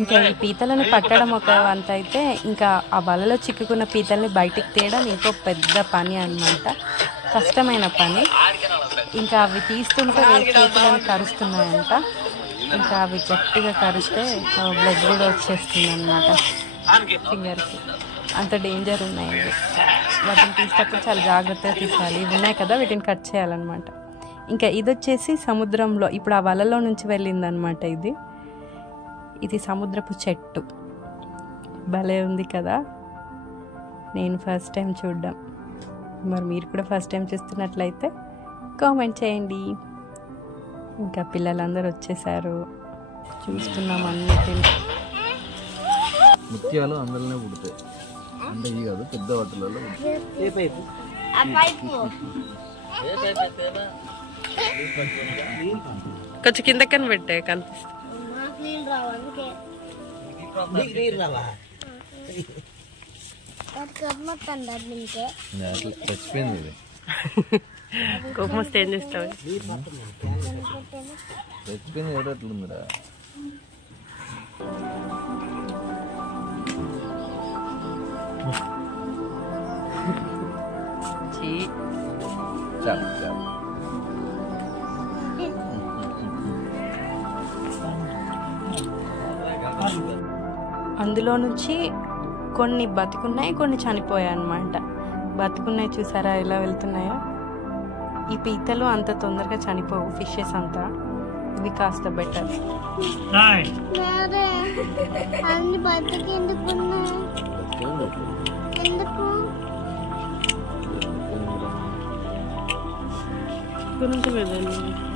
ఇంకా ఈ పీతలను పట్టడం ఒక వంత అయితే, ఇంకా ఆ వలలో చిక్కుకున్న పీతల్ని బయటికి తీయడం ఇంకో పెద్ద పని అన్నమాట. కష్టమైన పని. ఇంకా అవి తీస్తుంటే చేతులను కరుస్తున్నాయంట. ఇంకా అవి గట్టిగా కరిస్తే బ్లడ్ కూడా వచ్చేస్తుంది అన్నమాట ఫింగర్కి. అంత డేంజర్ ఉన్నాయి ఇవి. వాటిని తీసేటప్పుడు చాలా జాగ్రత్తగా తీసేయాలి. ఇవి ఉన్నాయి కదా, వీటిని కట్ చేయాలన్నమాట. ఇంకా ఇది వచ్చేసి సముద్రంలో ఇప్పుడు ఆ వలలో నుంచి వెళ్ళిందనమాట. ఇది సముద్రపు చెట్టు. భలే ఉంది కదా, నేను ఫస్ట్ టైం చూడడం. మరి మీరు కూడా ఫస్ట్ టైం చూస్తున్నట్లయితే కామెంట్ చేయండి. ఇంకా పిల్లలందరూ వచ్చేసారు, చూస్తున్నాం అన్నిటిని. ముత్యాలు అందులోనే పుడతాయి, అంటే ఇవి కాదు పెద్ద వాటిలలో. కొంచెం కిందకని పెట్టే కనిపిస్తుంది. చచ్చిపోయింది ఇది. కోపం వస్తే ఏం చేస్తావు? చచ్చిపోయింది ఏడట్లుందిరా. అందులో నుంచి కొన్ని బతుకున్నాయి, కొన్ని చనిపోయాయి అన్నమాట. బతుకున్నాయి చూసారా ఎలా వెళ్తున్నాయో. ఈ పీతలు అంత తొందరగా చనిపోవు, ఫిషెస్ అంతా. ఇవి కాస్త బెటర్.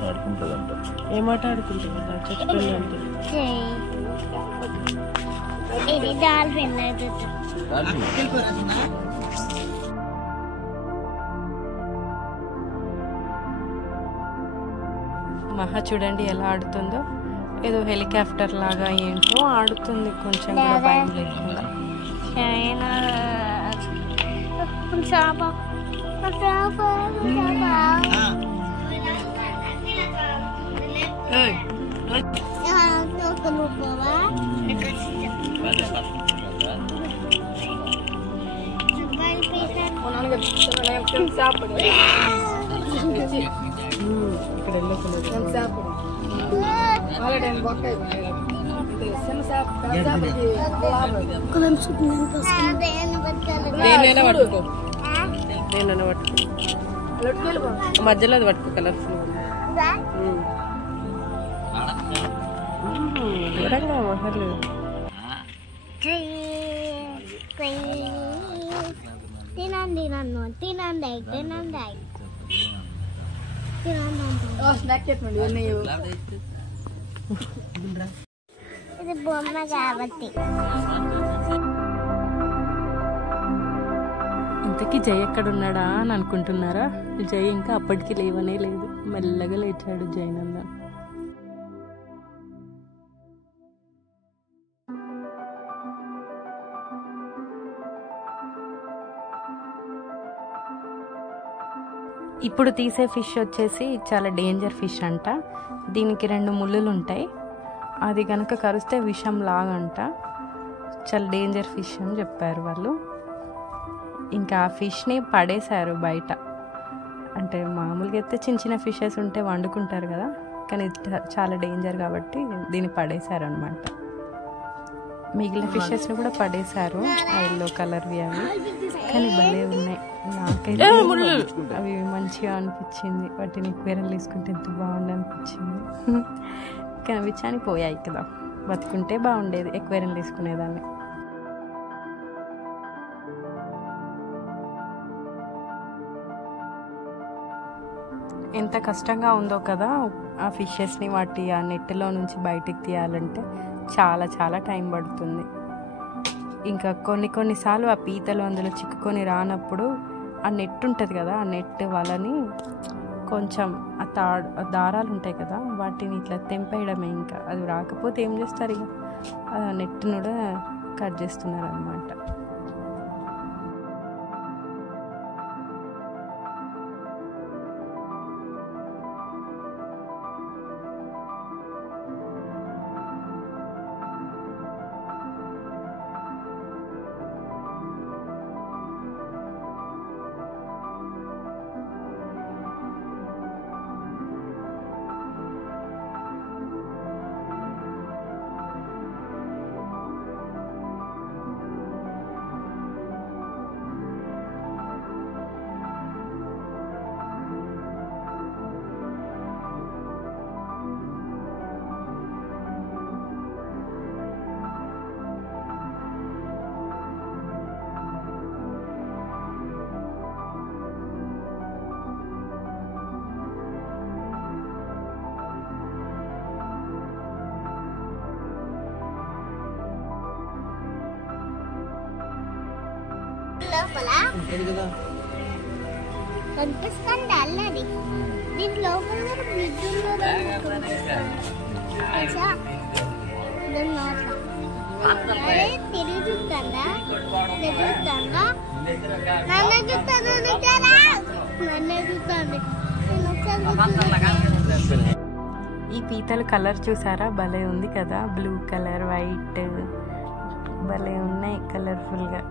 ఆడుకుంటుందంట. ఏమాట ఆడుకుంటుందా? చచ్చిపోయిందంటే మహా చూడండి ఎలా ఆడుతుందో. ఏదో హెలికాప్టర్ లాగా ఏంటో ఆడుతుంది, కొంచెం కూడా భయం లేకుండా. దేనైనా పట్టుకో, దేనైనా పట్టుకో, మధ్యలో అది పట్టుకో. కలర్ఫుల్ దూరంగా మహర్లు. తినండి నన్ను, తినండి తినండి. ఇది బొమ్మ కాబట్టి. ఇంతకీ జై ఎక్కడున్నాడా అని అనుకుంటున్నారా? జై ఇంకా అప్పటికి లేవనే లేదు, మెల్లగా లేచాడు జైనందన్. ఇప్పుడు తీసే ఫిష్ వచ్చేసి చాలా డేంజర్ ఫిష్ అంట. దీనికి 2 ముళ్ళులు ఉంటాయి, అది కనుక కరిస్తే విషం లాగంట. చాలా డేంజర్ ఫిష్ అని చెప్పారు వాళ్ళు. ఇంకా ఆ ఫిష్ని పడేశారు బయట. అంటే మామూలుగా అయితే చిన్న చిన్న ఫిషెస్ ఉంటే వండుకుంటారు కదా, కానీ చాలా డేంజర్ కాబట్టి దీన్ని పడేశారు అనమాట. మిగిలిన ఫిషెస్ని కూడా పడేశారు, ఎల్లో కలర్వి అవి. కానీ భలే ఉన్నాయి, నాకైతే అవి మంచిగా అనిపించింది. వాటిని ఎక్వేరియంలో తీసుకుంటే ఎంత బాగుంది అనిపించింది. కానీ అవి చనిపోయాయి కదా, బతుకుంటే బాగుండేది, ఎక్వేరియం తీసుకునేదాన్ని. ఎంత కష్టంగా ఉందో కదా ఆ ఫిషెస్ని వాటి ఆ నెట్లో నుంచి బయటికి తీయాలంటే. చాలా చాలా టైం పడుతుంది. ఇంకా కొన్నిసార్లు ఆ పీతలు అందులో చిక్కుకొని రానప్పుడు ఆ నెట్ ఉంటుంది కదా, ఆ నెట్ వలని కొంచెం ఆ దారాలు ఉంటాయి కదా, వాటిని ఇట్లా తెంపేయడమే. ఇంకా అది రాకపోతే ఏం చేస్తారు, ఇక ఆ నెట్ను కూడా కట్ చేస్తున్నారు అన్నమాట. కనిపిస్తుంది అల్లది దీని లోపల కూడా బ్రిడ్జ్ తిరుగుతుందా నన్ను చూస్తుంది ఈ పీతల కలర్ చూసారా, భలే ఉంది కదా, బ్లూ కలర్ వైట్ భలే ఉన్నాయి కలర్ఫుల్గా.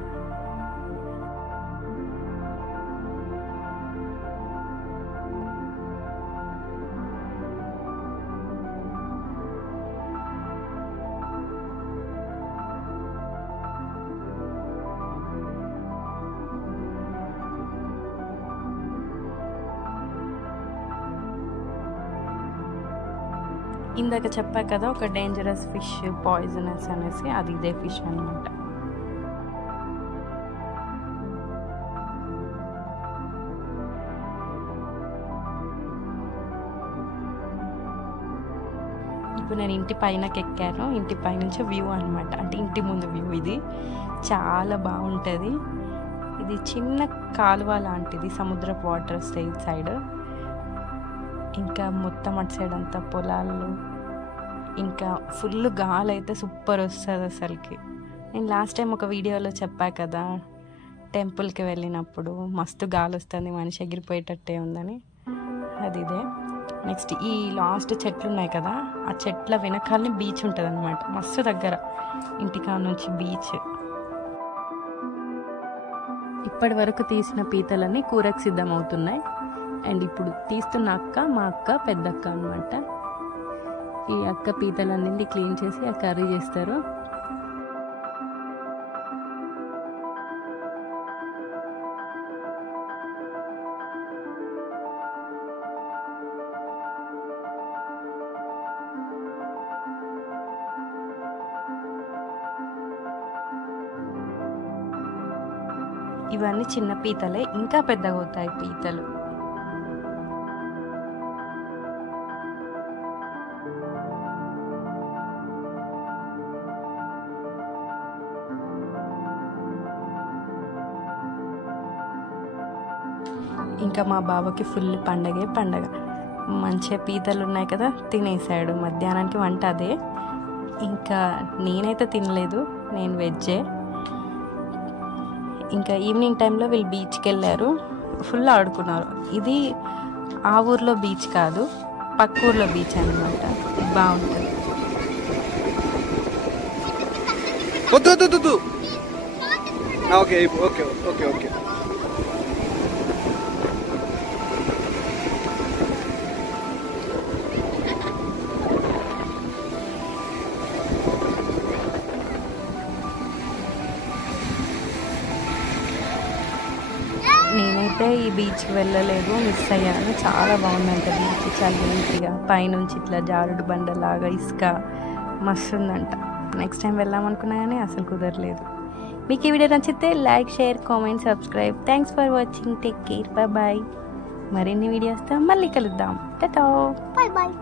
ఇందాక చెప్పా కదా ఒక డేంజరస్ ఫిష్ పాయిజనస్ అనేసి, అది ఇదే ఫిష్ అనమాట. ఇప్పుడు నేను ఇంటి పైనకి ఎక్కాను, ఇంటి పైనుంచి వ్యూ అనమాట, అంటే ఇంటి ముందు వ్యూ. ఇది చాలా బాగుంటుంది. ఇది చిన్న కాలువ లాంటిది, సముద్రపు వాటర్ వస్తాయి ఇటు సైడ్. ఇంకా మొత్తం అటు సైడ్ అంతా పొలాలు, ఇంకా ఫుల్ గాలి అయితే సూపర్ వస్తుంది అసలుకి. నేను లాస్ట్ టైం ఒక వీడియోలో చెప్పా కదా, టెంపుల్కి వెళ్ళినప్పుడు మస్తు గాలి వస్తుంది, మనిషి ఎగిరిపోయేటట్టే ఉందని, అది ఇదే. నెక్స్ట్ ఈ లాస్ట్ చెట్లు ఉన్నాయి కదా, ఆ చెట్ల వెనకాలని బీచ్ ఉంటుంది అనమాట, మస్తు దగ్గర ఇంటికా నుంచి బీచ్. ఇప్పటి వరకు తీసిన పీతలన్నీ కూరకు సిద్ధమవుతున్నాయి. అండ్ ఇప్పుడు తీస్తున్న అక్క మా అక్క పెద్దక్క అనమాట. ఈ అక్క పీతలన్నీ క్లీన్ చేసి ఆ కర్రీ చేస్తారు. ఇవన్నీ చిన్న పీతలే, ఇంకా పెద్దగా అవుతాయి పీతలు. ఇంకా మా బాబాకి ఫుల్ పండగే పండగ. మంచిగా పీతలు ఉన్నాయి కదా, తినేసాడు. మధ్యాహ్నానికి వంట అదే. ఇంకా నేనైతే తినలేదు, నేను వెజ్జే. ఇంకా ఈవినింగ్ టైంలో వీళ్ళు బీచ్కి వెళ్ళారు, ఫుల్ ఆడుకున్నారు. ఇది ఆ ఊర్లో బీచ్ కాదు, పక్క ఊర్లో బీచ్ అనమాట, బాగుంటుంది. Okay okay okay okay. నేనైతే ఈ బీచ్కి వెళ్ళలేదు, మిస్ అయ్యాను. చాలా బాగుందంట బీచ్, చాలా నీట్గా, పైనుంచి ఇట్లా జారుడు బండలాగా ఇసుక మస్తు ఉందంట. నెక్స్ట్ టైం వెళ్దామనుకున్నా కానీ అసలు కుదరలేదు. మీకు ఈ వీడియో నచ్చితే like, share, comment, subscribe. Thanks for watching. Take care, bye bye. మరిన్ని వీడియోస్తో మళ్ళీ కలుద్దాం. టాటా, బాయ్ బాయ్.